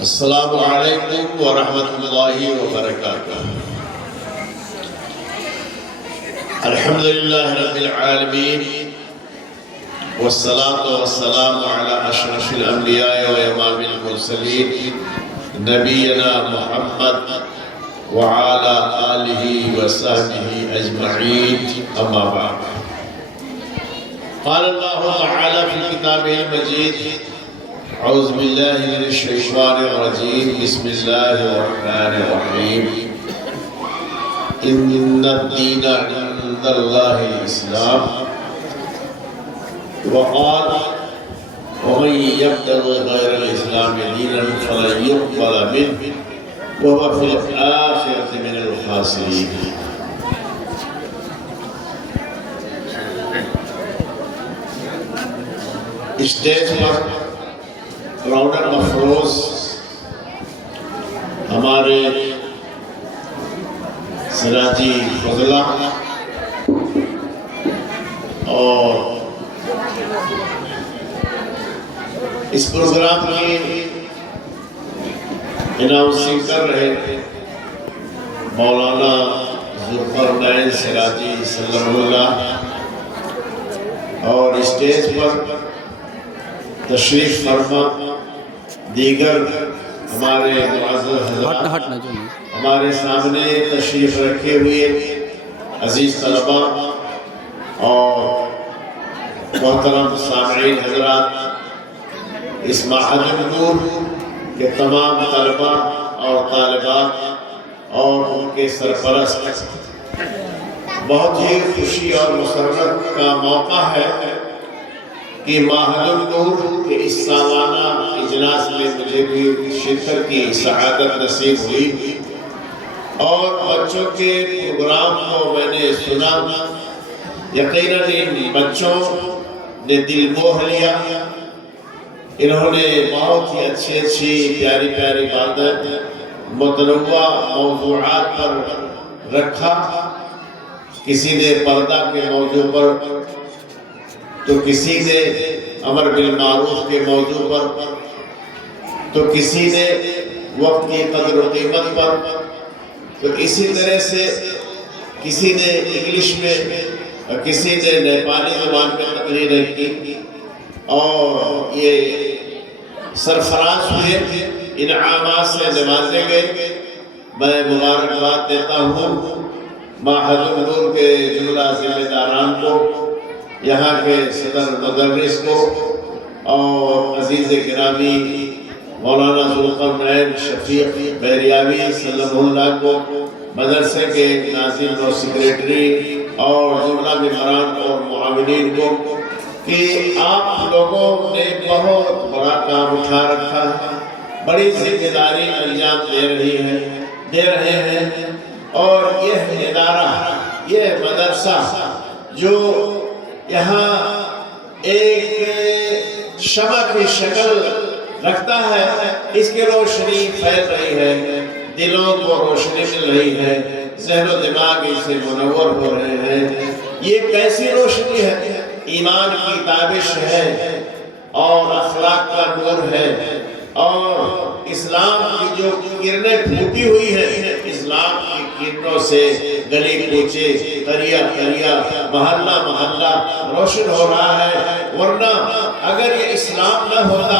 السلام علیکم ورحمۃ اللہ وبرکاتہ۔ الحمدللہ رب العالمین والصلاة والسلام علی اشرف الانبیاء و امام المرسلین نبینا محمد وعلی آلہ وصحبہ اجمعین، اما بعد۔ قال اللہ تعالی فی کتابہ المجید اعوذ باللہ من الشیطان الرجیم بسم اللہ الرحمن الرحیم ان الدین عند اللہ الاسلام وقال ومن يبتغ غیر الاسلام دینا فلن يقبل منه وهو في الآخرة من الخاسرین۔ اسٹیج پر راؤنڈ آف افروز ہمارے سراجی فضلہ اور اس پروگرام کی اناؤنسنگ کر رہے مولانا ذوالقرنین سراجی سلم اللہ، اور اسٹیج پر تشریف فرما دیگر ہمارے معزز حضرات، ہمارے سامنے تشریف رکھے ہوئے عزیز طلبہ اور محترم سامعین حضرات، اس معہد النور کے تمام طلبہ اور طالبات اور ان کے سرپرست، بہت ہی خوشی اور مسرت کا موقع ہے کہ معہد النور کے اس سالانہ اجلاس میں مجھے بھی شرکت کی سعادت نصیب ہوئی، اور بچوں کے پروگرام کو میں نے سنا۔ یقیناً ان بچوں نے دل موہ لیا، انہوں نے بہت ہی اچھی پیاری پیاری باتیں متنوع موضوعات پر رکھا۔ کسی نے پردہ کے موضوع پر، تو کسی نے امر بالمعروف کے موضوع پر، تو کسی نے وقت کی قدر و قیمت پر، تو اسی طرح سے کسی نے انگلش میں اور کسی نے نیپالی زبان میں تقریریں کی، اور یہ سرفراز ہوئے، انعامات سے نوازے گئے۔ میں مبارکباد دیتا ہوں معہد النور کے جملہ ذمہ داران کو، یہاں کے صدر مدرس کو، اور عزیز گرامی مولانا ذوالقرنین شفیق بحریاوی صلی اللہ کو، مدرسے کے ناظم اور سیکریٹری اور جملہ ممبران اور معاونین کو، کہ آپ لوگوں نے بہت بڑا کام اٹھا رکھا ہے، بڑی ذمہ داری انجام دے رہے ہیں، اور یہ ادارہ، یہ مدرسہ جو یہاں ایک شمع کی شکل رکھتا ہے، اس کی روشنی پھیل رہی ہے، دلوں کو روشنی مل رہی ہے، ذہن و دماغ اس سے منور ہو رہے ہیں۔ یہ کیسی روشنی ہے؟ ایمان کی تابش ہے، اور اخلاق کا نور ہے، اور اسلام کی جو کرنیں پھوٹی ہوئی ہیں، اسلام کی کرنوں سے گلی کوچے، قریہ قریہ، محلہ محلہ روشن ہو رہا ہے۔ ورنہ اگر یہ اسلام نہ ہوتا،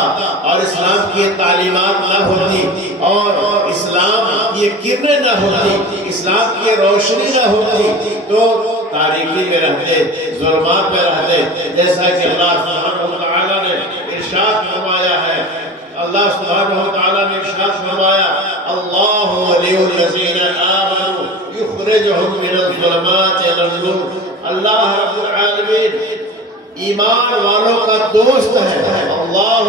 اور اسلام کی تعلیمات نہ ہوتی، اور اسلام کی کرنیں نہ ہوتی، اسلام کی روشنی نہ ہوتی، تو تاریکی میں رہتے، ظلمات میں رہتے، جیسا کہ اللہ سبحانہ وتعالی نے ارشاد فرمایا ہے۔ اللہ سبحانہ وتعالی نے ارشاد فرمایا، اللہ ولی الذین آمنوا یخرجہم من الظلمات الی النور۔ اللہ رب العالمین ایمان والوں کا دوست ہے۔ اللہ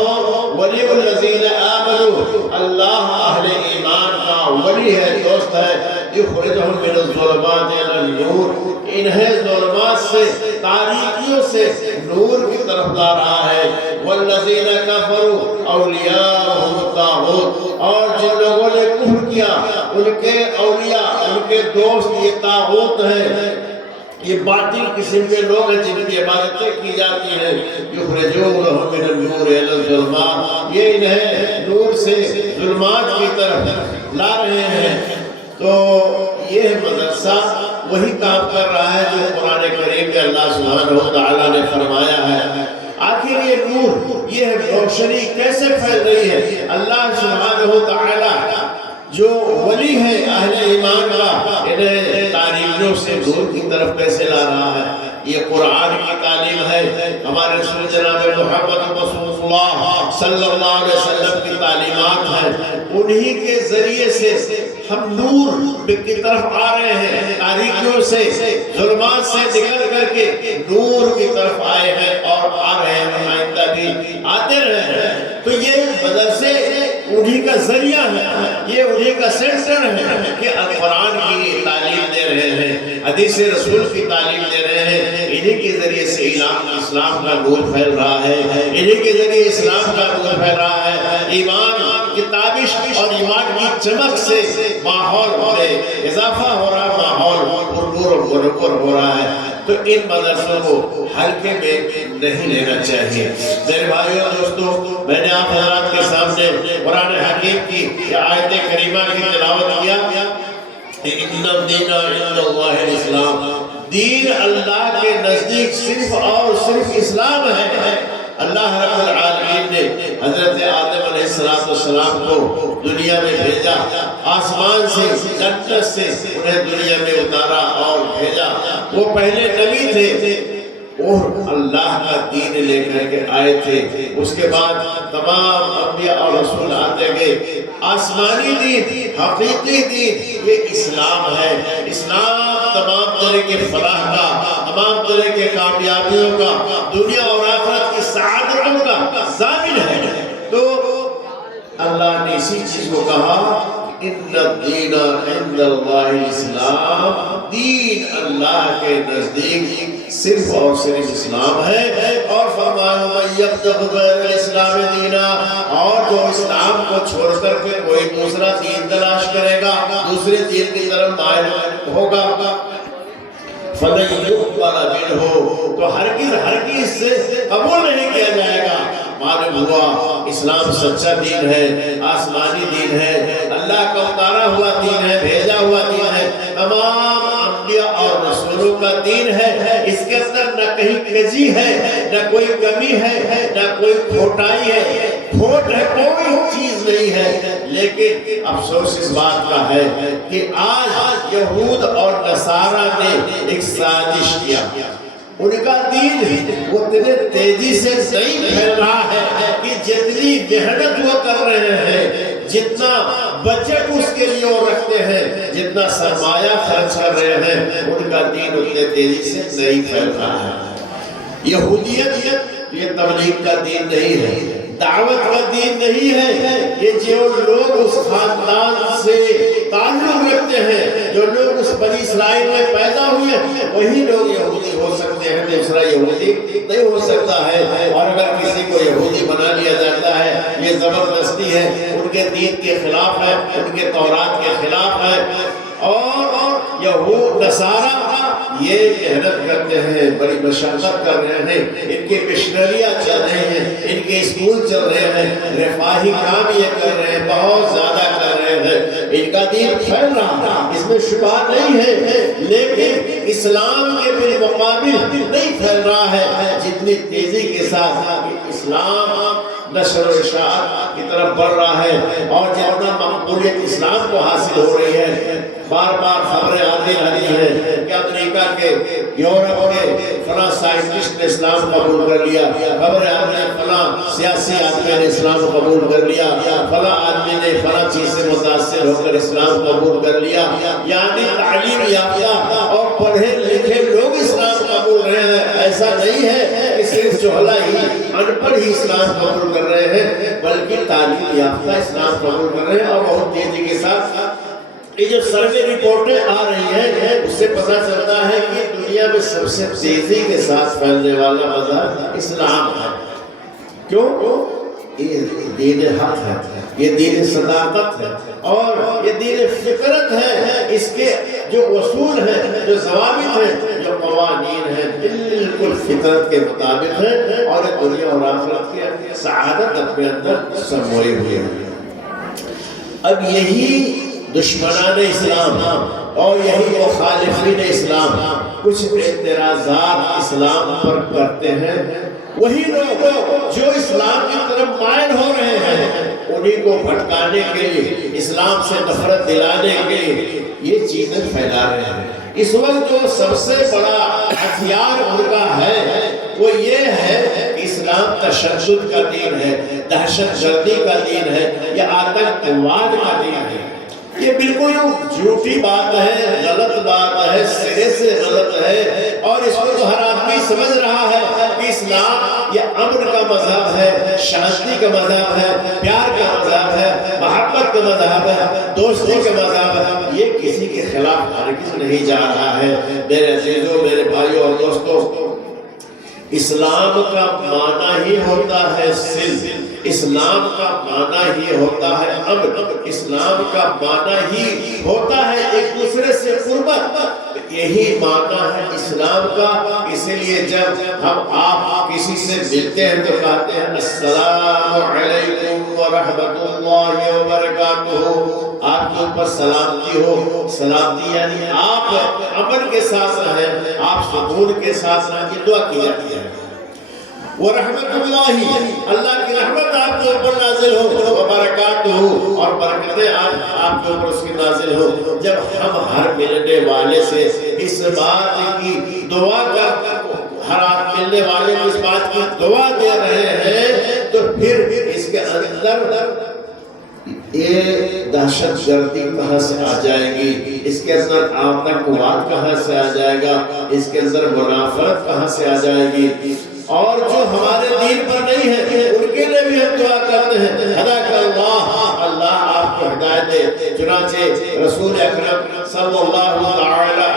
ولی الذین آمنوا، اللہ اہل ایمان کا ولی ہے، دوست ہے۔ یخرجہم من الظلمات الی النور، انہیں ظلمات سے، تاریکیوں سے نور کی طرف لا رہا ہے۔ والذین کفروا اولیاءہم الطاغوت، اور جن لوگوں نے کفر کیا، ان کے اولیاء، ان کے دوست یہ طاغوت ہیں، یہ باطل قسم کے لوگ ہیں جن کی عبادتیں کی جاتی ہیں۔ یخرجونہم من النور الی الظلمات، یہ انہیں نور سے ظلمات کی طرف لا رہے ہیں۔ تو یہ مدرسہ وہی کام کر رہا ہے جو قرآن کریم میں اللہ سبحانہ و تعالیٰ نے فرمایا ہے۔ آخر یہ نور، یہ روشنی کیسے پھیل رہی ہے؟ اللہ سبحانہ و تعالیٰ جو ولی ہے اہل ایمان کا، انہیں تاریکیوں سے نور کی طرف کیسے لا رہا ہے؟ یہ قرآن کی تعلیم ہے، ہمارے رسول جناب محمد رسول اللہ صلی اللہ علیہ وسلم کی تعلیمات ہیں، انہی کے ذریعے سے ہم نور کی طرف آ رہے ہیں، تاریکیوں سے، ظلمات سے نکل کر کے نور کی طرف آئے ہیں اور آ رہے ہیں، آئندہ بھی آتے رہے ہیں۔ تو یہ مدرسے انہی کا ذریعہ ہے، یہ انہی کا سینٹر ہے کہ قرآن کی تعلیم دے رہے ہیں، حدیث رسول کی تعلیم دے رہے ہیں۔ انہی کے ذریعے سے اسلام کا نور پھیل رہا ہے، انہی کے ذریعے اسلام کا نور پھیل رہا ہے۔ ایمان کی تابش اور ایمان کی چمک سے ماحول میں اضافہ ہو رہا ہے، ماحول پرنور و منور ہو رہا ہے۔ تو ان مدرسوں کو ہلکے میں نہیں لینا چاہیے۔ میرے بھائیو اور دوستو، میں نے آپ حضرات کے سامنے قرآن حکیم کی آیت کریمہ کی تلاوت کیا، ان الدین عند اللہ الاسلام، دین اللہ کے نزدیک صرف اور صرف اسلام ہے۔ اللہ رب العالمین نے حضرت آدم علیہ السلام کو دنیا میں بھیجا، آسمان سے جنت سے انہیں دنیا میں اتارا اور بھیجا۔ وہ پہلے نبی تھے اور اللہ کا دین لے کر کے آئے تھے۔ اس کے بعد تمام انبیاء اور رسول آتے گئے۔ آسمانی دین، حقیقی دین یہ اسلام ہے۔ اسلام تمام طرح کے فلاح کا، تمام طرح کے کامیابیوں کا، دنیا اور آخرت کی سعادتوں کا ضامن ہے۔ تو اللہ نے اسی چیز کو کہا، ان الدین عند اللہ الاسلام، دین اللہ کے نزدیک صرف اور صرف اسلام ہے۔ اور فرمایا من یبتغی غیر الاسلام دینا، اور جو اسلام کو چھوڑ کر کے کوئی دوسرا دین تلاش کرے گا، دوسرے دین کی طرف مائل ہوگا، فَلَن يُقْبَلَ مِنْهُ، تو ہرگز سے قبول نہیں کیا جائے گا۔ معلوم ہوا اسلام سچا دین ہے، آسمانی دین ہے، اللہ کا اتارا ہوا دین ہے، بھیجا ہوا دین ہے، تمام انبیاء اور رسولوں کا دین ہے۔ اس کے اندر نہ کہیں کجی ہے، نہ کوئی کمی ہے، نہ کوئی کھوٹائی ہے، کھوٹ ہے کوئی چیز نہیں ہے۔ لیکن افسوس اس بات کا ہے کہ آج یہود اور نصارہ نے ایک سازش کیا، ان کا دین وہ اتنے تیزی سے نہیں پھیل رہا ہے کہ جتنی محنت وہ کر رہے ہیں، جتنا بجٹ اس کے لیے وہ رکھتے ہیں، جتنا سرمایہ خرچ کر رہے ہیں، ان کا دین اتنے تیزی سے نہیں پھیل رہا ہے۔ یہودیت یہ تبلیغ کا دین نہیں ہے، دعوت کا دین نہیں ہے۔ یہ جو لوگ اس خاندان سے تعلق رکھتے ہیں، جو لوگ اس بنی اسرائیل میں پیدا ہوئے ہیں، وہی لوگ یہودی ہو سکتے ہیں، دوسرا یہودی نہیں ہو سکتا ہے۔ اور اگر کسی کو یہودی بنا لیا جاتا ہے، یہ زبردستی ہے، ان کے دین کے خلاف ہے، ان کے تورات کے خلاف ہے۔ اور یہود نصارہ یہ محنت کرتے ہیں، بڑی مشقت کر رہے ہیں، ان کے مشنریاں چل رہے ہیں، ان کے اسکول چل رہے ہیں، رفاہی کام یہ کر رہے ہیں، بہت زیادہ کر رہے ہیں، ان کا دین پھیل رہا ہے، اس میں شبہ نہیں ہے۔ لیکن اسلام کے بالمقابل نہیں پھیل رہا ہے جتنی تیزی کے ساتھ اسلام نشر و اشاعت کی طرف بڑھ رہا ہے، اور جتنا مقبولیت اسلام کو حاصل ہو رہی ہے۔ بار بار خبریں آتی رہتی ہیں کہ امریکہ کے، یورپ کے فلاں سائنٹسٹ نے اسلام قبول کر لیا، خبریں آتی ہیں فلاں سیاسی آدمی نے اسلام قبول کر لیا، فلاں آدمی نے فلاں چیز سے متاثر ہو کر اسلام قبول کر لیا۔ یعنی تعلیم یافتہ اور پڑھے لکھے لوگ اسلام قبول رہے ہیں، ایسا نہیں ہے کہ صرف جہلا ہی، ان پڑھ ہی اسلام قبول کر رہے ہیں، بلکہ تعلیم یافتہ اسلام قبول کر رہے ہیں۔ اور بہت تیزی کے ساتھ یہ جو سروے رپورٹیں آ رہی ہیں، اس سے پتہ چلتا ہے کہ دنیا میں سب سے تیزی کے ساتھ پھیلنے والا مذہب اسلام ہے۔ کیوں؟ یہ دین حق ہے، یہ دین صداقت ہے، اور یہ دین فطرت ہے۔ اس کے جو اصول ہیں، جو ضوابط ہیں، جو قوانین ہیں، بالکل فطرت کے مطابق ہیں، اور دنیا اور آخرت کی سعادت اپنے اندر سموئے ہوئے ہیں۔ اب یہی دشمنان اسلام اور یہی مخالفین اسلام کچھ اعتراضات اسلام پر کرتے ہیں، وہی لوگ جو اسلام کی طرف مائل ہو رہے ہیں انہیں کو بھٹکانے کے لیے، اسلام سے نفرت دلانے کے لیے یہ چیزیں پھیلا رہے ہیں۔ اس وقت جو سب سے بڑا ہتھیار ان کا ہے وہ یہ ہے کہ اسلام تشدد کا دین ہے، دہشت گردی کا دین ہے، یا آتنکواد کا دین ہے۔ یہ بالکل جھوٹی بات ہے، غلط بات ہے، سرے سے غلط ہے، اور اس کو ہر آدمی سمجھ رہا ہے کہ اسلام یہ امن کا مذہب ہے، شانتی کا مذہب ہے، پیار کا مذہب ہے، محبت کا مذہب ہے، دوستی کا مذہب ہے۔ یہ کسی کے خلاف ہرگز نہیں جا رہا ہے۔ میرے عزیزوں، میرے بھائیوں اور دوستوں، اسلام کا معنی ہی ہوتا ہے صلح، اسلام کا معنی ہی ہوتا ہے امن، اسلام کا معنی ہی ہوتا ہے ایک دوسرے سے قربت، یہی معنی ہے اسلام کا۔ اسی لیے جب آپ کسی سے ملتے ہیں تو کہتے ہیں السلام علیکم ورحمۃ اللہ وبرکاتہ، آپ کے اوپر سلامتی ہو۔ سلامتی یعنی آپ امن کے ساتھ رہیں، آپ سکون کے ساتھ رہیں، یہ دعا کی جاتی ہے۔ ورحمت اللہ، اللہ کی رحمت آپ کے اوپر نازل ہو، وبرکاتہ، اور برکتیں آپ کے اوپر اس کی نازل ہو۔ جب ہم ہر ملنے والے سے اس بات کی دعا ہر آپ ملنے والے کو اس بات کی دعا دے رہے ہیں تو پھر اس کے اندر یہ دہشت گردی کہاں سے آ جائے گی، اس کے اندر آتنکواد کہاں سے آ جائے گا، اس کے اندر منافرت کہاں سے آ جائے گی۔ اور جو ہمارے دین پر نہیں ہے ان کے لیے بھی ہم دعا کرتے ہیں ہداک اللہ، اللہ آپ کو ہدایت دے۔ چنانچہ رسول اکرم صلی اللہ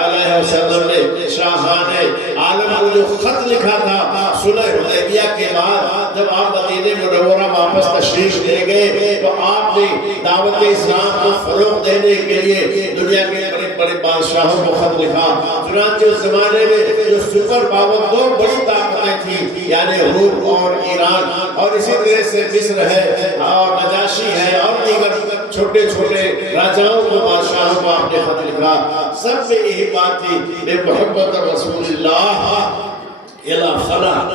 علیہ وسلم نے شاہان عالم کو جو خط لکھا تھا صلح حدیبیہ کے بعد، جب آپ مدینہ منورہ واپس تشریف لے گئے تو آپ نے دعوت اسلام کو فروغ دینے کے لیے دنیا کے بڑے بڑے بادشاہوں کو خط لکھا۔ چنانچہ اس زمانے میں جو سپر پاور دو بڑی طاقتیں تھیں، یعنی روم اور ایران، اور اسی طرح سے مصر ہے اور نجاشی ہے اور دیگر چھوٹے چھوٹے راجاؤں کو، بادشاہوں کو آپ نے خط لکھا۔ سب میں یہی بات تھی بے محبت رسول اللہ الا فلاح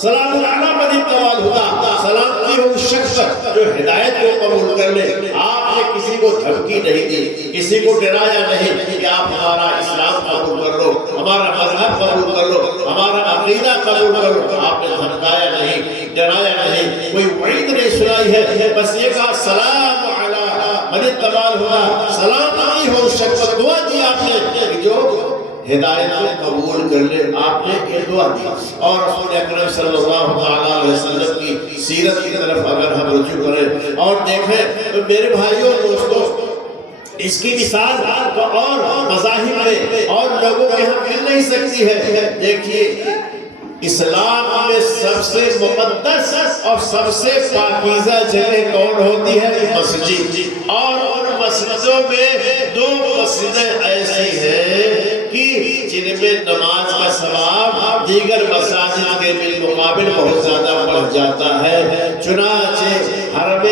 سلام علی من اتبع الہدی، سلامتی ہو اس شخص جو ہدایت کو قبول کر لے۔ آپ نے کسی کو دھمکی نہیں دی، کسی کو ڈرایا نہیں کہ آپ ہمارا اسلام قبول کر لو، ہمارا مذہب قبول کر لو، ہمارا عقیدہ قبول کر لو۔ آپ نے دھمکایا نہیں، ڈرایا نہیں، کوئی وعید نہیں سنائی ہے، بس یہ کہا سلام علی من اتبع الہدی، سلامتی ہو اس شخص، دعا دی آپ نے کہ جو ہدایت کو قبول کر لے۔ آپ نے یہ دعا دی۔ اور رسول اکرم صلی اللہ علیہ وسلم کی سیرت کی طرف اگر ہم رجوع کریں اور دیکھیں تو میرے بھائیوں دوستوں، اس کی مثال تو اور مذاہب میں اور لوگوں کے ہم مل نہیں سکتی ہے۔ دیکھیے اسلام میں سب سے مقدس اور سب سے پاکیزہ جگہ کون ہوتی ہے؟ مسجد۔ اور ان مسجدوں میں دو مسجدیں ایسی ہیں کہ جن میں نماز کا ثواب دیگر مساجد کے بالمقابل بہت زیادہ بڑھ جاتا ہے۔ چنانچہ حرم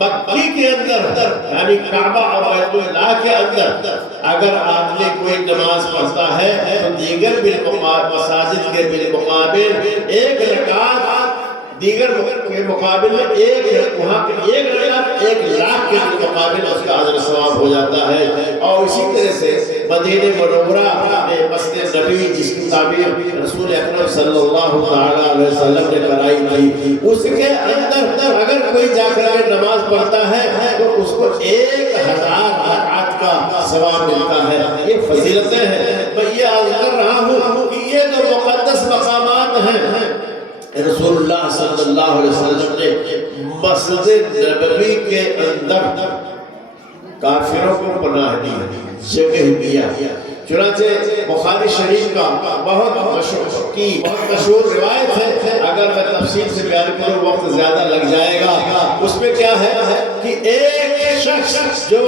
مکی کے اندر یعنی کعبہ اور بیت اللہ کے اندر اگر آدمی کوئی نماز پڑھتا ہے تو دیگر مساجد کے بالمقابل ایک رکعت دیگر کے مقابل میں وہاں کے ایک رکعت 1,00,000 کے مقابل اس کا اجر ثواب ہو جاتا ہے۔ اور اسی طرح سے مدینہ منورہ میں مسجد نبی جس کی تعمیر رسول اکرم صلی اللہ علیہ وسلم نے کرائی تھی، اس کے اندر اگر کوئی جا کر نماز پڑھتا ہے تو اس کو 1,000 رکعت کا ثواب ملتا ہے۔ یہ فضیلتیں ہیں۔ میں یہ عرض کر رہا ہوں کہ یہ جو مقدس مقامات ہیں، رسول اللہ صلی اللہ علیہ وسلم نے مسجد نبوی کے اندر کافروں کو پناہ دی، جگہ دیا۔ چنانچہ بخاری شریف کا بہت مشہور روایت ہے، اگر میں تفصیل سے بیان کروں وقت زیادہ لگ جائے گا۔ اس میں کیا ہے کہ ایک شخص جو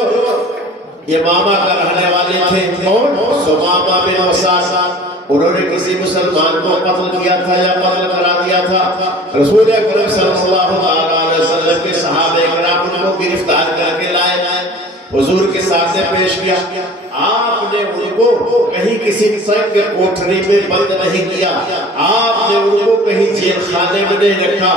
یمامہ کا رہنے والے تھے، کون؟ ثمامہ بن وساس، انہوں نے کسی مسلمان کو قتل کیا تھا یا قتل کرا دیا تھا۔ رسول اکرم صلی اللہ علیہ علیہ وسلم کے صحابہ کرام ان کو گرفتار کر کے لائے، حضور کے سامنے پیش کیا۔ آپ نے ان کو کہیں کسی سنگ کے کوٹھری میں بند نہیں کیا، آپ نے ان کو کہیں جیل خانے میں نہیں رکھا،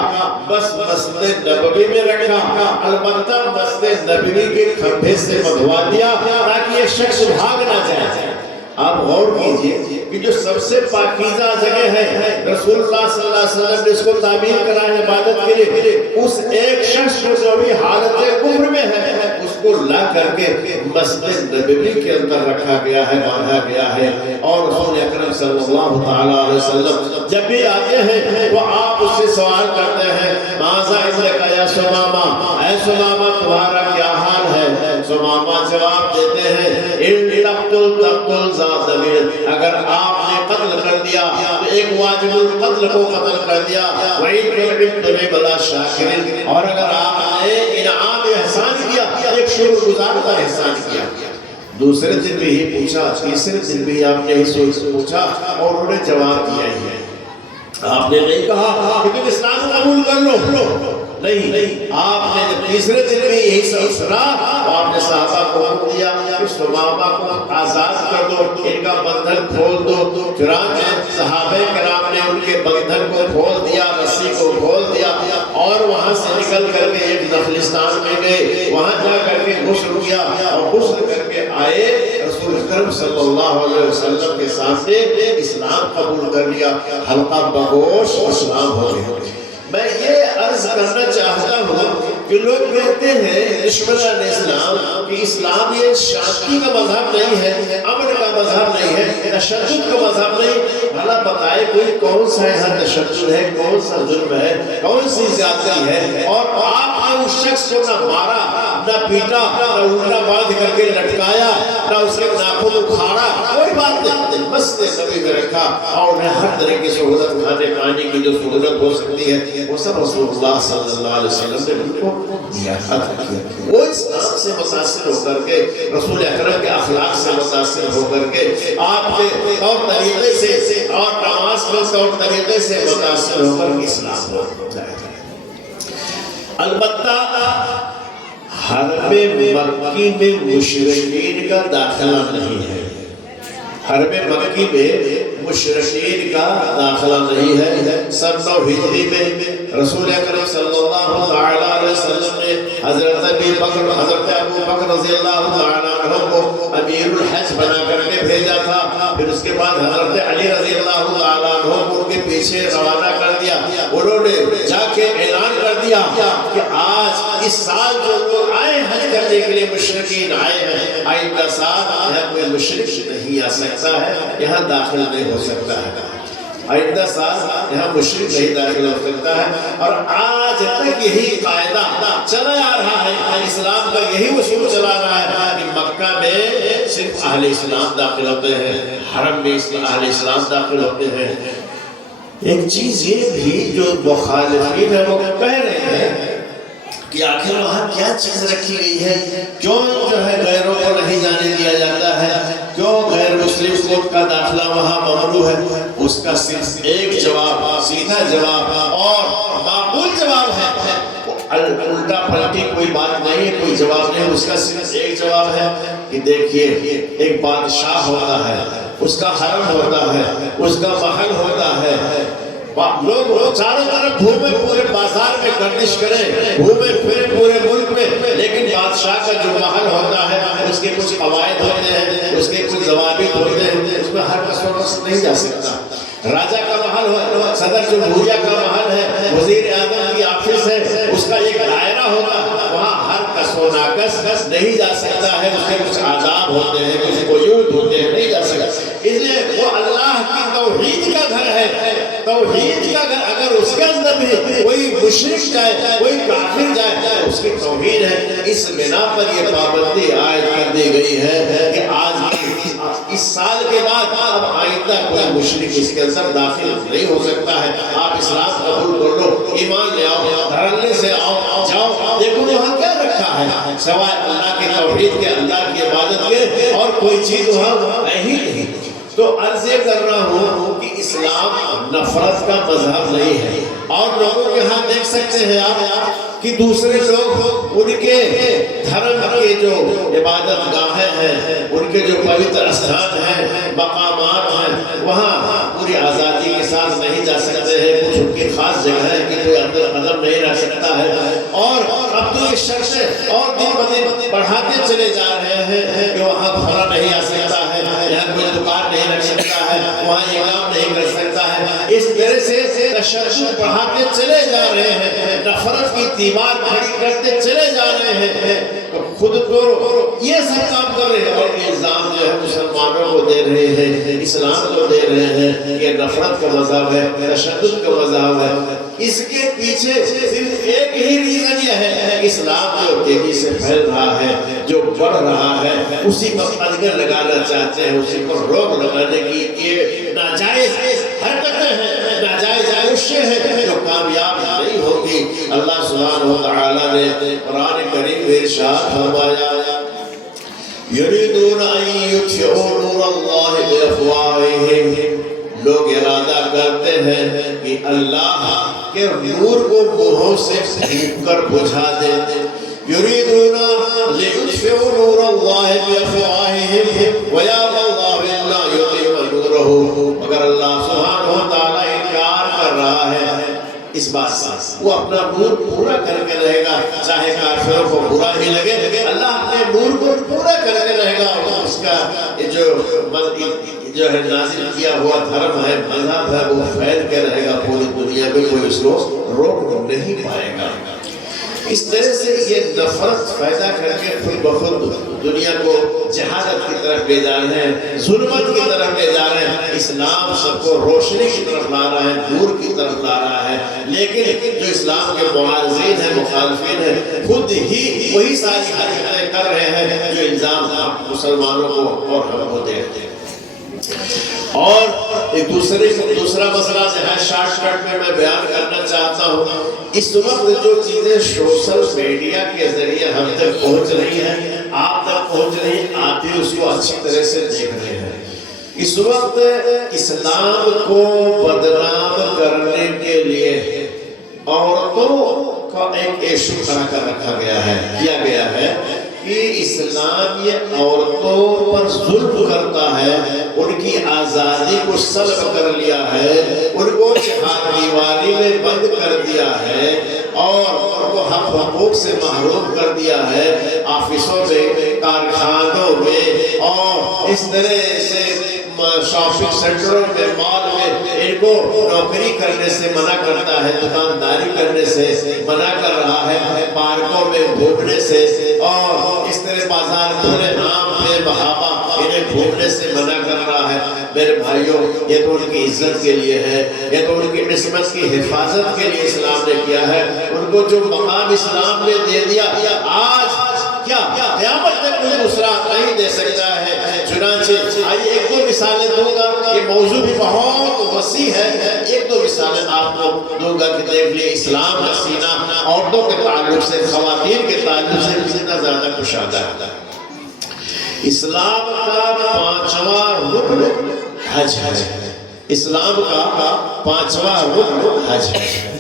بس مسجد نبوی میں رکھا، البتہ مسجد نبوی کے کھمبے سے بندھوا دیا تاکہ یہ شخص بھاگ نہ جائے۔ آپ غور کیجئے کہ جو سب سے پاکیزہ جگہ ہے، رسول اللہ صلی اللہ علیہ وسلم نے اس کو تعمیر کرا ہے عبادت کے لیے، اس ایک شخص جو ابھی حالت کفر میں ہے اس کو لا کر کے مسجد نبوی کے اندر رکھا گیا ہے، باندھا گیا ہے۔ اور رسول اکرم صلی اللہ تعالی علیہ وسلم جب بھی آتے ہیں تو آپ اس سے سوال کرتے ہیں، ماذا عندک یا سمامہ، اے سمامہ تمہارا کیا حال ہے؟ سمامہ جواب دیتے ہیں، ان تقتل ذات ضمیر، اگر آپ نے قتل کر دیا تو ایک واجب القتل کو قتل کر دیا، وَإِنْ تُعِبْ بَلَا شَاكِرٍ، اور اگر آپ نے انعام احسان کیا ایک شکر گزار کا احسان کیا۔ دوسرے دن بھی ہی پوچھا، تیسرے دن بھی آپ نے ہی پوچھا اور انہوں نے جواب دیا ہی ہے۔ آپ نے نہیں کہا کہ تم اسلام قبول کر لو، نہیں، آپ نے جب تیسرے دن میں یہی سنا تو آپ نے صحابہ کو حکم دیا کہ سمامہ کو آزاد کر دو، ان کا بندھن کھول دو۔ چنانچہ صحابہ کرام نے ان کے بندھن کو کھول دیا، رسی کو کھول دیا اور وہاں سے نکل کر کے ایک نخلستان میں گئے، وہاں جا کر کے غسل کیا اور غسل کر کے آئے، رسول اکرم صلی اللہ علیہ وسلم کے سامنے اسلام قبول کر لیا، حلقہ بگوش اسلام ہو گئے۔ میں یہ عرض کرنا چاہتا ہوں کہ لوگ کہتے ہیں دشمنان اسلام کہ اسلام یہ شانتی کا مذہب نہیں ہے، امن کا مذہب نہیں ہے، تشدد کا مذہب نہیں۔ بھلا بتائے کوئی کون سا یہاں تشدد ہے، کون سا ظلم ہے، کون سی زیادتی ہے؟ اور آپ نے اس شخص کو نہ مارا، نہ پیٹا، نہ الٹا باندھ کر کے لٹکایا، نہ اس کے ناخن اکھاڑا، کوئی بات نہیں، مسجد نبی میں رکھا اور انہیں ہر طرح کی سہولت کھانے پانے کی جو سہولت ہو سکتی ہے وہ سب رسول اللہ صلی اللہ علیہ وسلم نے ان کو دیا تھا۔ وہ اسلام سے متاثر ہو کر کے، رسول اکرم کے اخلاق سے متاثر ہو کر کے، آپ کے طور طریقے سے اور نماز کے طور طریقے سے متاثر ہو کر کے اسلام کو جائے۔ البتہ حرم مکی میں مشرکین کا داخلہ نہیں ہے، حرم مکی میں مشرکین کا داخلہ نہیں ہے۔ سن 9 ہجری میں رسول اکرم صلی اللہ تعالی علیہ وسلم نے حضرت ابو بکر رضی اللہ تعالی عنہ کو امیر الحج بنا کر کے بھیجا تھا، پھر اس کے بعد حضرت علی رضی اللہ تعالی عنہ کو ان کے پیچھے روانہ کر دیا۔ انہوں نے جا کے اعلان کر دیا کہ آج اس سال جو لوگ آئے حج کرنے کے لیے مشرکین آئے ہیں، آئندہ سال یہاں کوئی مشرک نہیں آ سکتا ہے، یہاں داخل نہیں ہو سکتا ہے، آئندہ سال یہاں مشرک نہیں داخل ہو سکتا ہے۔ اور آج تک یہی قاعدہ چلا آ رہا ہے، اسلام کا یہی اصول چلا رہا ہے کہ مکہ میں صرف اہل اسلام داخل ہوتے ہیں، حرم میں اہل اسلام داخل ہوتے ہیں۔ ایک چیز یہ بھی جو مخالفین ہیں وہ کہہ رہے ہیں کہ آخر وہاں کیا چیز رکھی گئی ہے، کیوں جو ہے غیروں کو نہیں جانے دیا جاتا ہے، کیوں غیر مسلم کو کا داخلہ وہاں ممنوع ہے؟ اس کا صرف ایک جواب، سیدھا جواب اور معقول جواب ہے، الٹا پلٹی کوئی بات نہیں ہے، کوئی جواب نہیں، اس کا صرف ایک جواب ہے کہ دیکھیے ایک بادشاہ ہوتا ہے، اس کا حرم ہوتا ہے، اس کا محل ہوتا ہے، لوگ چاروں طرف گھومے پورے بازار میں گردش کریں، گھومے پھرے پورے ملک میں، لیکن بادشاہ کا جو محل ہوتا ہے اس کے کچھ قواعد ہوتے ہیں، اس کے کچھ ضوابط ہوتے ہیں، اس میں ہر کس وقت نہیں جا سکتا۔ راجہ کا محل ہو، صدر جمہوریہ کا محل ہے، وزیر اعظم کی آفس ہے، اس کا ایک دائرہ ہوتا ہے، وہاں ہر کس و ناکس نہیں جا سکتا ہے، اس کے کچھ آداب ہوتے ہیں، کچھ قیود ہوتے ہیں، نہیں جا سکتا۔ اس لیے وہ اللہ کی توحید کا گھر ہے، توحید کا گھر، اگر اس کے اندر بھی کوئی مشرک جائے، کوئی کافر جائے تو اس کی توحید ہے۔ اس بنا پر یہ پابندی عائد کر دی گئی ہے کہ آج اس سال کے بعد اب آئندہ کوئی مشرک اس کے اندر داخل نہیں ہو سکتا ہے۔ آپ اسلام قبول کر لو، ایمان لے آؤ، دھڑلے سے آؤ، جاؤ، دیکھو وہاں کیا رکھا ہے سوائے اللہ کی توحید کے، اللہ کی عبادت کے، اور کوئی چیز وہاں نہیں۔ تو عرض یہ کر رہا ہوں کہ اسلام نفرت کا مذہب نہیں ہے، اور لوگوں کے ہاں دیکھ سکتے ہیں آپ کہ دوسرے لوگ ان کے دھرم کے جو عبادت گاہیں ہیں، ان کے جو پوتر استھان ہیں، مقامات ہیں، وہاں پوری آزادی کے ساتھ نہیں جا سکتے ہیں۔ کچھ ان کی خاص جگہ ہے کہ کوئی قدم نہیں رکھ سکتا ہے، اور اب تو یہ شخص اور دن بدن بڑھاتے چلے جا رہے ہیں کہ وہاں کھولا نہیں آ سکتا ہے، یہاں کوئی دکان نہیں رکھ سکتا ہے، وہاں یہ کام نہیں کر سکتا ہے۔ اس طرح سے تشدد بڑھاتے چلے جا رہے ہیں، نفرت کی دیوار کھڑی کرتے چلے جا رہے ہیں، خود تو یہ سب کام کر رہے ہیں، اور الزام جو ہے مسلمانوں کو دے رہے ہیں، اسلام کو دے رہے ہیں کہ نفرت کا مذہب ہے، تشدد کا مذہب ہے۔ اس کے پیچھے صرف ایک ہی ریزن یہ ہے، اسلام جو تیزی سے پھیل رہا ہے، جو بڑھ رہا ہے، اسی پر پنجر لگانا چاہتے ہیں، اسی پر روک لگانے کی یہ ناجائز حرکتیں ہیں، ناجائز کوششیں ہیں جو کامیاب نہیں ہوگی۔ اللہ سبحانہ و تعالیٰ نے قرآن کریم میں ارشاد فرمایا، یریدون ان یطفئوا نور اللہ بافواہہم، لوگ ارادہ کرتے ہیں کہ اللہ کے نور کو منہوں سے پھینک کر بجھا دیں۔ یریدون لیطفئوا نور اللہ بافواہہم ویابی اللہ الا یتم نورہ، مگر اللہ سبحانہ و تعالیٰ انکار کر رہا ہے اس بات سے، وہ اپنا نور پورا کر کے رہے گا، چاہے کافروں کو برا ہی لگے، اللہ اپنے نور کو پورا کر کے رہے گا۔ اس کا جو ہے نازل کیا ہوا دھرم ہے، مذہب ہے، وہ پھیل کے رہے گا پوری دنیا میں، کوئی اس کو روک نہیں پائے گا۔ اس طرح سے یہ نفرت پیدا کر کے خود بخود دنیا کو جہالت کی طرف لے جا رہے ہیں، ظلمت کی طرف لے جا رہے ہیں۔ اسلام سب کو روشنی کی طرف لا رہا ہے، نور کی طرف لا رہا ہے، لیکن جو اسلام کے معارضین ہیں، مخالفین ہیں، خود ہی وہی ساری حرکتیں کر رہے ہیں جو الزام مسلمانوں کو اور ہم کو دیتے ہیں۔ اور ایک دوسرا مسئلہ جو ہے شارٹ کٹ میں بیان کرنا چاہتا ہوں، اس وقت جو چیزیں سوشل میڈیا کے ذریعے ہم تک پہنچ رہی ہیں، آپ تک پہنچ رہی ہیں، آپ بھی اس کو اچھی طرح سے دیکھ رہے ہیں۔ اس وقت اسلام کو بدنام کرنے کے لیے عورتوں کا ایک ایشو کھڑا کر رکھا گیا ہے، کیا گیا ہے کہ اسلام یہ عورتوں پر ظلم کرتا ہے، ان کی آزادی کو سلب کر لیا ہے، ان کو چہار دیواری میں بند کر دیا ہے، اور ان کو حق حقوق سے محروم کر دیا ہے، آفسوں میں، کارخانوں میں، اور اس طرح سے شاپنگ سینٹروں میں، مال میں ان کو نوکری کرنے سے منع کرتا ہے، دکانداری کرنے سے منع کر رہا ہے، پارکوں میں گھومنے سے، اور اس طرح بازار کھلے عام بے بہاوا انہیں گھومنے سے منع کر رہا ہے۔ میرے بھائیوں، یہ تو ان کی عزت کے لیے ہے، یہ تو ان کی عصمت کی حفاظت کے لیے اسلام نے کیا ہے۔ ان کو جو مقام اسلام نے دے دیا، آج کیا قیامت تک کوئی دوسرا نہیں دے سکتا ہے۔ چنانچہ آئیے ایک دو مثالیں دوں گا، یہ موضوع بھی بہت وسیع ہے، ایک دو مثالیں آپ کو دوں گا کہ دیکھ لیں اسلام کا سینہ عورتوں کے تعلق سے، خواتین کے تعلق سے کتنا زیادہ کشادہ ہے۔ اسلام کا پانچواں رکن حج ہے، اسلام کا پانچواں رکن حج ہے۔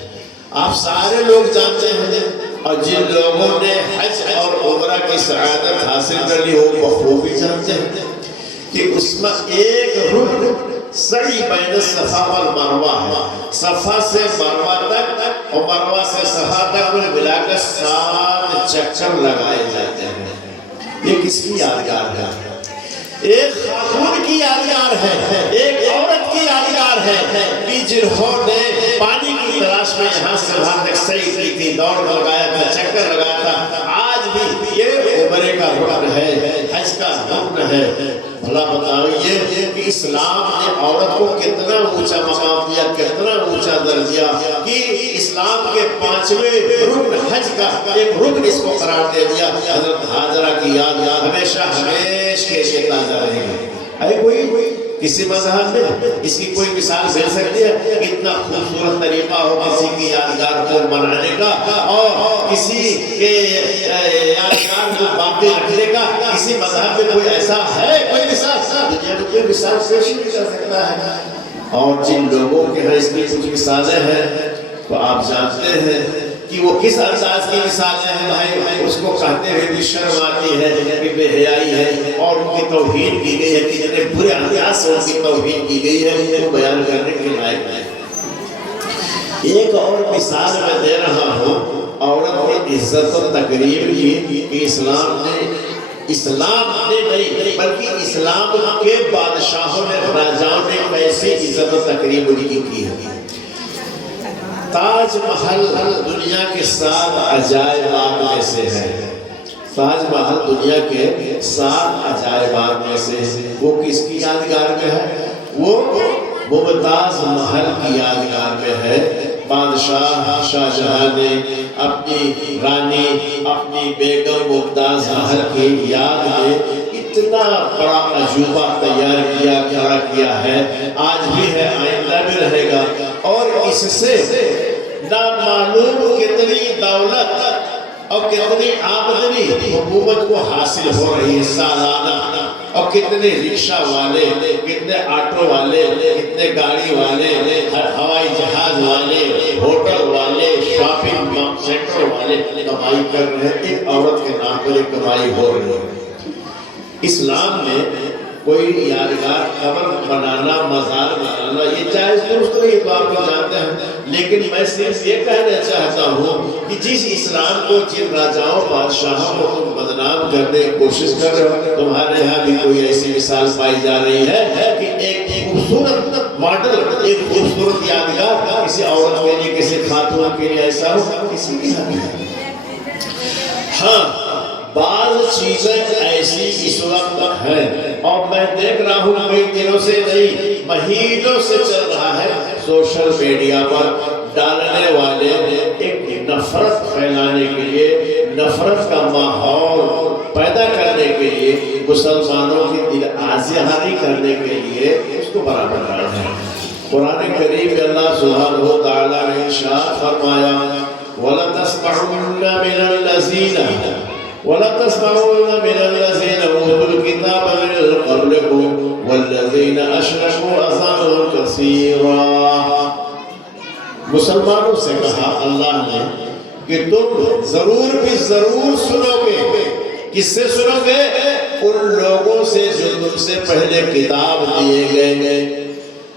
آپ سارے لوگ جانتے ہیں، اور جن لوگوں نے حج اور عمرہ کی سعادت حاصل کر لی وہ بخوبی جانتے ہیں کہ اس میں ایک رکن سعی بین صفا والمروہ ہے۔ صفا سے مروہ تک اور مروہ سے صفا تک ملا کر 7 چکر لگائے جاتے ہیں۔ یہ کس کی یادگار ہے؟ ایک خاتون کی یادگار ہے، ایک عورت کی یادگار ہے کہ جنہوں نے پانی کی تلاش میں یہاں سے وہاں تک سعی کی تھی، دوڑ لگایا تھا، چکر لگایا تھا۔ آج بھی یہ عمرے کا رکن ہے، حج کا رکن ہے۔ بھلا بتائیے کہ اسلام نے عورت کو کتنا اونچا مقام دیا، کتنا اونچا درجہ، کہ اسلام کے 5ویں رکن حج کا ایک رکن اس کو قرار دے دیا۔ حضرت ہاجرہ کی یاد ہمیشہ ہمیشہ کے لیے تازہ رہے گی۔ ہے کوئی کسی مذہب میں اس کی کوئی مثال مل سکتی ہے؟ اتنا خوبصورت طریقہ ہو کسی کی یادگار کو منانے کا اور کسی کے یادگار کو باقی رکھنے کا، کسی مذہب میں کوئی ایسا ہے؟ کوئی مثال دنیا میں کوئی مثال پیش نہیں کر سکتا ہے۔ اور جن لوگوں کے ہاں اس کی کچھ مثالیں ہیں تو آپ جانتے ہیں کہ وہ کس انداز کی مثال ہے بھائی، اس کو کہتے ہوئے بھی شرم آتی ہے کہ بے حیائی ہے، اور ان کی توہین کی گئی ہے، کتنے برے انداز سے ان کی توہین کی گئی ہے، ان کو بیان کرنے کے لائق ہے۔ ایک اور مثال میں دے رہا ہوں عورت کی عزت و تقریب کی، کہ اسلام نے نہیں بلکہ اسلام کے بادشاہوں نے، راجاؤں نے کیسی عزت و تقریب ان کی ہے۔ تاج محل دنیا کے 7 عجائبات میں سے ہے، تاج محل دنیا کے 7 عجائبات میں سے ہے۔ وہ کس کی یادگار میں ہے؟ وہ ممتاز محل کی یادگار میں ہے۔ بادشاہ شاہ جہاں نے اپنی رانی، اپنی بیگم ممتاز محل کی یاد میں اتنا بڑا عجوبہ تیار کیا، کھڑا کیا ہے، آج بھی ہے، آئندہ بھی رہے گا، اور اس سے نامعلوم کتنی دولت اور کتنی آمدنی حکومت کو حاصل ہو رہی ہے سالانہ، اور کتنے رکشہ والے، کتنے آٹو والے، کتنے گاڑی والے، ہوائی جہاز والے، ہوٹل والے، شاپنگ سینٹر والے کمائی کر رہے ہیں، ایک عورت کے نام پر ایک کمائی ہو رہی ہے۔ اسلام میں کوئی یادگار قبر بنانا، مزار بنانا، یہ جائز درست نہیں، تو آپ کو جانتے ہیں، لیکن میں صرف یہ کہنا چاہتا ہوں کہ جس اسلام کو، جن راجاؤں بادشاہوں کو تم بدنام کرنے کی کوشش کر رہے ہو، تمہارے یہاں بھی کوئی ایسی مثال پائی جا رہی ہے کہ ایک خوبصورت ماڈل، ایک خوبصورت یادگار کسی عورت کے لیے، کسی خاتون کے لیے ایسا ہو، کسی کی یاد نہیں۔ ہاں، بعض چیزیں ایسی اس وقت ہیں، اور میں دیکھ رہا ہوں کئی دنوں سے نہیں، مہینوں سے چل رہا ہے، سوشل میڈیا پر ڈالنے والے ایک نفرت پھیلانے کے لیے، نفرت کا ماحول پیدا کرنے کے لیے، مسلمانوں کی دل آزاری کرنے کے لیے اس کو برابر ڈال رہے ہیں۔ قرآن کریم میں اللہ سبحانہ و تعالیٰ نے ارشاد فرمایا، وَلَتَسْمَعُنَّ مِنَ الَّذِينَ أُوتُوا الْكِتَابَ مِن قَبْلِكُمْ وَالَّذِينَ أَشْرَكُوا أَذًى كَثِيرًا۔ مسلمانوں سے کہا اللہ نے کہ تم ضرور بھی ضرور سنو گے، کس سے سنو گے؟ ان لوگوں سے جو تم سے پہلے کتاب دیے گئے،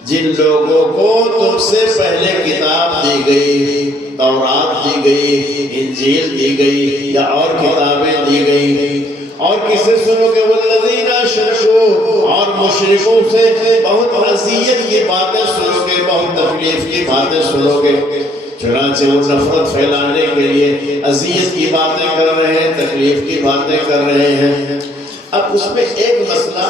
جن لوگوں کو تم سے پہلے کتاب دی گئی، تورات دی گئی، انجیل دی گئی، یا اور کتابیں دی گئی۔ اور کس سے سنو گے؟ والذین اشرکوا، اور مشرکوں سے بہت اذیت کی باتیں سنو گے، بہت تکلیف کی باتیں سنو گے۔ چنانچہ وہ نفرت پھیلانے کے لیے اذیت کی باتیں کر رہے ہیں، تکلیف کی باتیں کر رہے ہیں۔ اب اس میں ایک مسئلہ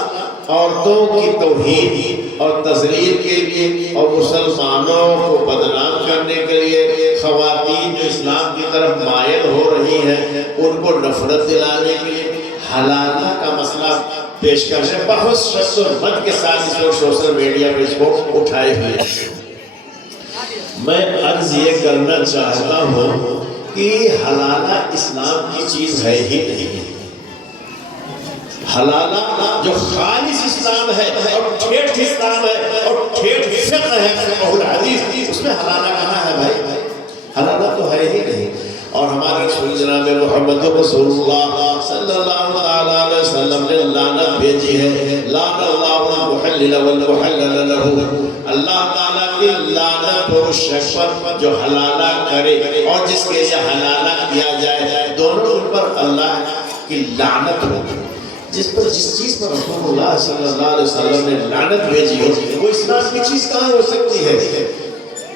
عورتوں کی توہین اور تذلیل کے لیے، اور مسلمانوں کو بدنام کرنے کے لیے، خواتین جو اسلام کی طرف مائل ہو رہی ہیں ان کو نفرت دلانے کے لیے حلالہ کا مسئلہ پیش کر رہے ہیں، بہت شخص و مد کے ساتھ اس کو سوشل میڈیا پہ اس کو اٹھائے ہوئے ہیں۔ میں عرض یہ کرنا چاہتا ہوں کہ حلالہ اسلام کی چیز ہے ہی نہیں۔ حلالہ جو خالص اسلام ہے اور ٹھیٹ اسلام ہے اور ٹھیٹ فقہ ہے، فقہ الحدیث، اس میں حلالہ کہاں ہے بھائی؟ حلالہ تو ہے ہی نہیں۔ اور ہمارے رسول جناب محمد رسول اللہ صلی اللہ علیہ وسلم نے لعنت بھیجی ہے، لعن اللہ المحلل والمحلل لہ، اللہ تعالیٰ کی لعنت اور اس شخص پر جو حلالہ کرے اور جس کے لیے حلالہ کیا جائے، دونوں پر اللہ کی لعنت ہو۔ جس چیز پر رسول اللہ صلی اللہ علیہ وسلم نے لعنت بھیجی ہو، وہ اسلام کی چیز کہاں ہو سکتی ہے؟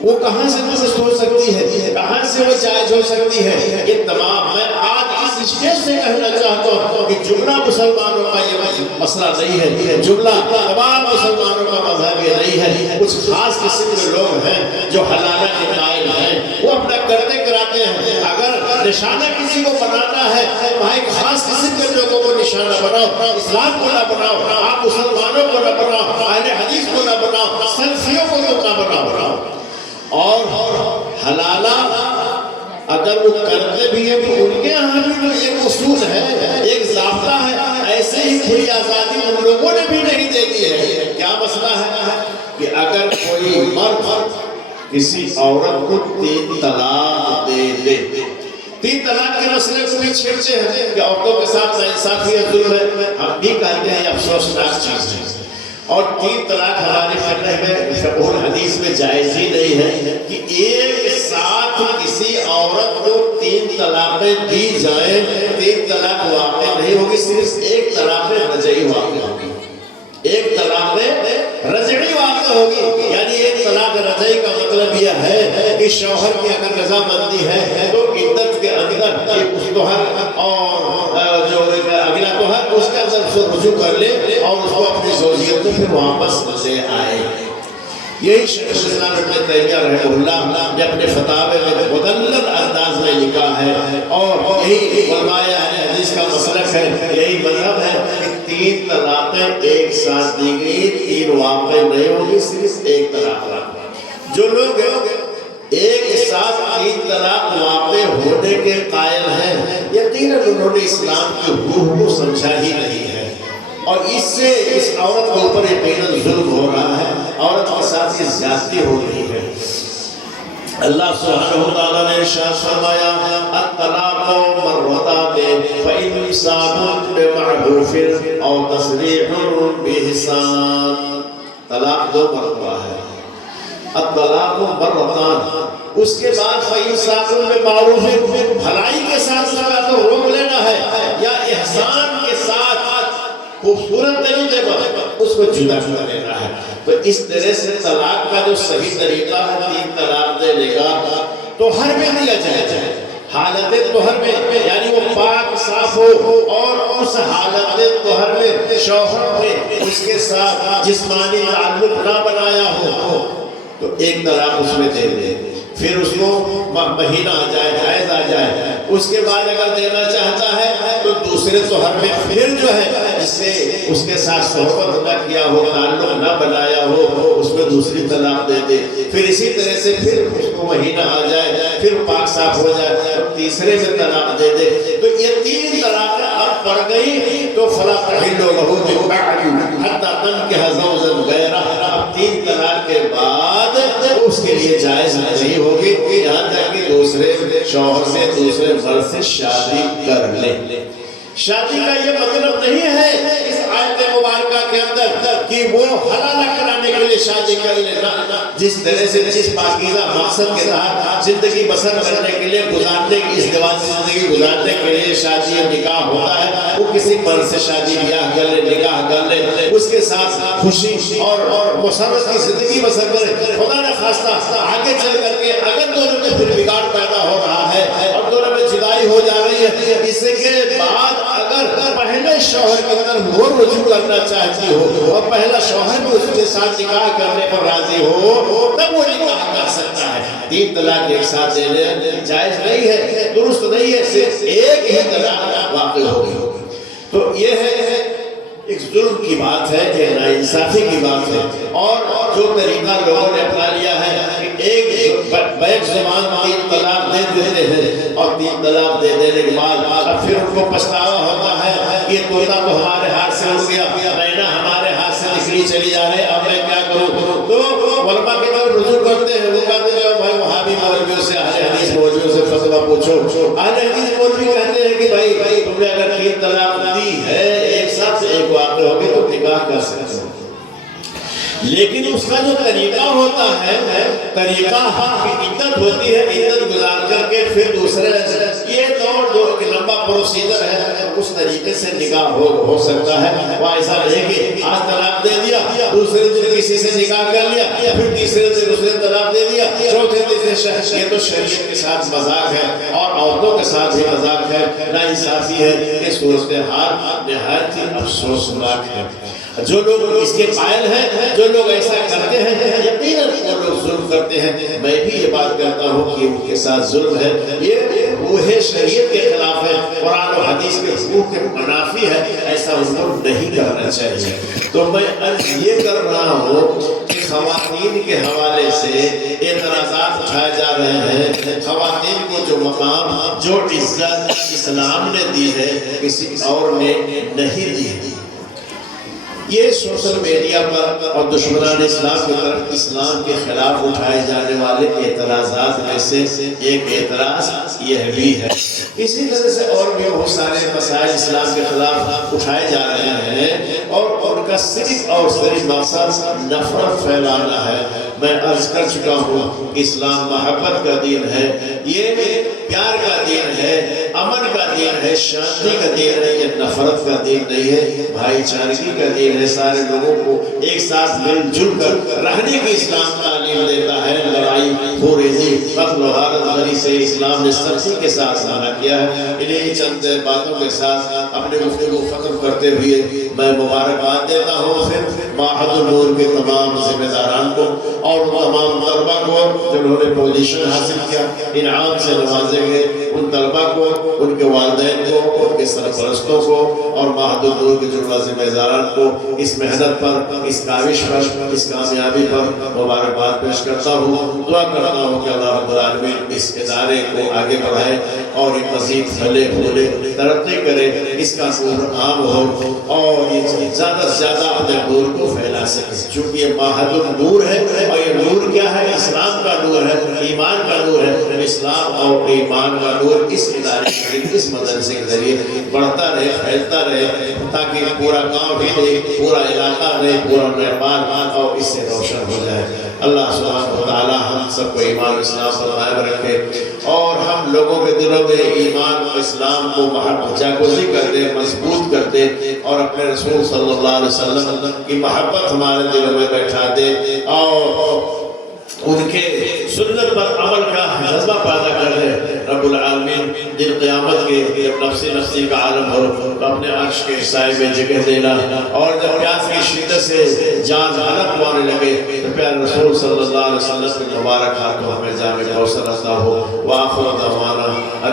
وہ کہاں سے درست ہو سکتی ہے؟ کہاں سے وہ جائز ہو سکتی ہے؟ یہ تمام میں آج اس اسٹیج سے کہنا چاہتا ہوں کہ جملہ مسلمانوں کا یہ مسئلہ نہیں ہے، جملہ تمام مسلمانوں کا مذہب یہ نہیں ہے۔ کچھ خاص قسم کے لوگ ہیں جو حلالہ کے قائل ہیں، وہ اپنا کرتے کراتے ہیں۔ اگر نشانہ کسی کو بنانا ہے تو ایک خاص قسم کے لوگوں کو نشانہ بناؤ، اسلام کو نہ بناؤ، آپ مسلمانوں کو نہ بناؤ، اہل حدیث کو نہ بناؤ، سلفیوں کو نہ بناؤ۔ اور حلالہ اگر وہ کرتے بھی ہیں تو ان کے یہاں بھی تو ایک اصول ہے، ایک ضابطہ ہے، ایسے ہی کھلی آزادی ان لوگوں نے بھی نہیں دے دی ہے۔ کیا مسئلہ ہے کہ اگر کوئی مرد کسی عورت کو 3 طلاق دے دے تین طلاق کے مسئلے کو بھی چھیڑتے ہیں کہ عورتوں کے ساتھ ناانصافی ہے، ظلم ہے، ہم بھی کہتے ہیں یہ افسوسناک چیز ہے۔ اور تین طلاق ہمارے فقہ میں فقہ الحدیث میں جائز ہی نہیں ہے کہ ایک ساتھ کسی عورت کو تین طلاقیں دی جائیں، تین طلاق واقع نہیں ہوگی، صرف ایک طلاق رجعی واقع ہوگی، ایک طلاق رجعی واقع ہوگی۔ یعنی ایک طلاق رجعی کا مطلب یہ ہے کہ شوہر کی اگر رضامندی ہے تو عدت کے اندر اس توہر اور جو اگلا توہر اس کے اندر سے رجوع کر لے اور اس کو اپنی زوجیت میں پھر واپس لے آئے۔ یہی شیخ الاسلام ابن تیمیہ رحمہ اللہ نے اپنے فتاوی میں مدلل انداز میں لکھا ہے، اور یہی علماء اہل حدیث کا مسلک ہے، یہی مذہب ہے کہ تین طلاقیں ایک ساتھ دی گئی، تین واقع نہیں ہوگی، صرف ایک طلاق۔ جو لوگ ایک ساتھ تین طلاق واقع ہونے کے قائل ہیں، یقیناً انہوں نے اسلام کی روح کو سمجھا ہی نہیں ہے، اور اس سے اس عورت کے اوپر یقیناً ظلم ہو رہا ہے، عورت کے ساتھ یہ زیادتی ہو رہی ہے۔ اللہ سبحانہ وتعالیٰ نے ارشاد فرمایا الطلاق مرتان فإمساک بمعروف او تسریح بإحسان۔ طلاق دو مرتبہ ہے، الطلاق مرتان، اس کے بعد فإمساک بمعروف، بھلائی کے ساتھ یا تو روک لینا ہے یا احسان کے ساتھ خوبصورت طریقے پر اس کو جدا کر لینا ہے۔ تو اس طرح سے طلاق کا جو صحیح طریقہ ہے تین طلاق دینے کا، توہر میں دیا جائے، حالت توہر میں، یعنی وہ پاک صاف ہو اور اس حالت توہر میں شوہر نے اس کے ساتھ جسمانی تعلق نہ بنایا ہو تو ایک طلاق اس میں دے دے، پھر اس کو مہینہ آ جائے، حیض آ جائے، اس کے بعد اگر دینا چاہتا ہے تو دوسرے توہر میں پھر جو ہے جس سے اس کے ساتھ صحبت نہ کیا ہو، تعلق نہ بنایا ہو، اس میں دوسری طلاق دے دے، پھر اسی طرح سے پھر اس کو مہینہ آ جائے، پھر پاک صاف ہو جائے تو تیسرے میں طلاق دے دے۔ تو یہ تین طلاقیں اب پڑ گئی تو فلا تحل لہ من بعد حتی تنکح زوجا غیرہ، اب تین طلاق کے بعد اس کے لیے جائز نہیں ہوگی یہاں تک کہ دوسرے شوہر سے، دوسرے مرد سے شادی کر لے۔ شادی کا یہ مطلب نہیں ہے اس آیت مبارکہ کے اندر کہ وہ حلال کرانے کے لیے شادی کر لے، جس طرح سے جس پاکیزہ مقصد کے تحت زندگی بسر کرنے کے لیے گزارنے کی، ازدواجی زندگی گزارنے کے لیے شادی یا نکاح ہوتا ہے، وہ کسی مرد سے شادی بیاہ کر لے، نکاح کر لے، اس کے ساتھ خوشی اور مسرت کی زندگی بسر کرے۔ خدا نہ خواستہ آگے چل کر کے اگر دونوں میں پھر بگاڑ پیدا ہو رہا ہے اور دونوں میں جدائی ہو جا رہی ہے، اس کے بعد اگر پہلے شوہر کے اندر وہ رجوع کرنا چاہتی ہو اور پہلا شوہر بھی اس کے ساتھ نکاح کرنے پر راضی ہو تب وہ نکاح کر سکتا ہے۔ تین طلاق ایک ساتھ دینے جائز نہیں ہے، درست نہیں ہے، صرف ایک ہی طلاق واقع ہوگی۔ تو یہ ہے ایک ظلم کی بات ہے، یہ ناانصافی کی بات ہے، اور جو طریقہ لوگوں نے اپنا لیا ہے کہ ایک زبان تین طلاق دے دیتے ہیں اور تین طلاق دے دینے کے بعد اب پھر ان کو پچھتاوا ہوتا ہے کہ یہ طوطا تو ہمارے ہاتھ سے اڑ گیا، مینا ہمارے ہاتھ سے نکلی چلی جا رہے، اب میں کیا کروں؟ تو علماء کی طرف رجوع کرتے ہیں، وہ کہتے ہیں بھائی وہابی مولویوں سے، اہل حدیث مولویوں سے فتویٰ پوچھو۔ اہل حدیث مولوی کہتے ہیں کہ بھائی تم نے اگر تین طلاق دی ہے ایک ساتھ سے ایک واقع ہوگی تو نکاح کر سکتے ہو، لیکن اس کا جو طریقہ ہوتا ہے، طریقہ عدت ہوتی ہے، عدت گزار کر کے پھر دوسرے یہ دور جو ایک لمبا پروسیجر ہے، اس طریقے سے نکاح ہو سکتا ہے۔ وہ ایسا نہیں کہ آج طلاق دے دیا، دوسرے دن کسی سے نکاح کر لیا، پھر تیسرے سے دوسرے طلاق دے دیا، چوتھے تیسرے، یہ تو شریعت کے ساتھ مذاق ہے اور عورتوں کے ساتھ بھی مذاق ہے، ناانصافی ہے۔ یہ صورتحال نہایت ہی افسوسناک ہے۔ جو لوگ اس کے قائل ہیں، جو لوگ ایسا کرتے ہیں، یقیناً وہ لوگ ظلم کرتے ہیں۔ میں بھی یہ بات کرتا ہوں کہ ان کے ساتھ ظلم ہے، یہ روح شریعت کے خلاف ہے، قرآن و حدیث کے حقوق کے منافی ہے، ایسا ان کو نہیں کرنا چاہیے۔ تو میں عرض یہ کر رہا ہوں کہ خواتین کے حوالے سے اعتراضات اٹھائے جا رہے ہیں، خواتین کو جو مقام، جو عزت اسلام نے دی ہے کسی اور نے نہیں دی۔ یہ سوشل میڈیا پر اور دشمنان اسلام کی طرف اسلام کے خلاف اٹھائے جانے والے اعتراضات میں سے ایک اعتراض یہ بھی ہے۔ اسی طرح سے اور بھی بہت سارے مسائل اسلام کے خلاف اٹھائے جا رہے ہیں اور ان کا صرف اور صرف مقصد نفرت پھیلانا ہے۔ میں عرض کر چکا ہوں کہ اسلام محبت کا دین ہے، یہ پیار کا دین ہے، امن کا دین ہے، شانتی کا دین ہے، یہ نفرت کا دین نہیں ہے، بھائی چارگی کا دین ہے۔ سارے لوگوں کو ایک ساتھ مل جل کر رہنے کی اسلام تعلیم دیتا ہے۔ لڑائی خوریزی قتل و غارت غری سے اسلام نے سختی کے ساتھ منع کیا ہے۔ انہیں چند باتوں کے ساتھ اپنے گفتگو ختم کرتے ہوئے میں مبارکباد دیتا ہوں پھر معہد النور کے تمام ذمہ داران کو اور تمام طلبہ کو جنہوں نے پوزیشن حاصل کیا، انعام سے نوازے گئے، ان طلبہ کو، ان کے والدین کو، ان کے سرپرستوں کو اور معہد النور کے جملہ ذمہ داران کو اس محنت پر، اس کاوش پر، اس کامیابی پر مبارکباد پیش کرتا ہوں۔ دعا کرتا ہوں کہ اللہ رب العالمین اس ادارے کو آگے بڑھائے اور یہ مزید پھلے پھولے ترقی کرے، اس کا نور عام ہو اور یہ زیادہ سے زیادہ اپنے نور کو پھیلا سکے، چونکہ یہ معہد النور ہے اور یہ نور کیا ہے؟ اسلام کا نور ہے، ایمان کا نور ہے۔ اسلام اور ایمان کا نور اس ادارے کے اس مدرسے کے ذریعے بڑھتا رہے، پھیلتا رہے، تاکہ پورا گاؤں بھی رہے، پورا علاقہ رہے، پورا مہربان اور اس سے روشن ہو جائے۔ اللہ سبحانہ وتعالی ہم سب کو ایمان و اسلام پر قائم رکھے اور ہم لوگوں کے دلوں میں ایمان و اسلام کو محبت جاگوزی کر دے، مضبوط کر دے اور اپنے رسول صلی اللہ علیہ وسلم کی محبت ہمارے دلوں میں بیٹھا دے اور ان کے سنت پر عمل کا جذبہ پیدا کر دے۔ رب العالمین دن قیامت کے جب نفسی نفسی کا عالم ہو تو اپنے عرش کے سائے میں جگہ دینا اور جب پیاس کی شدت سے جان حلق ہونے لگے تو پیارے رسول صلی اللہ علیہ وسلم کے مبارک ہاتھوں ہمیں جام کوثر عطا ہو۔ وآخر دعوانا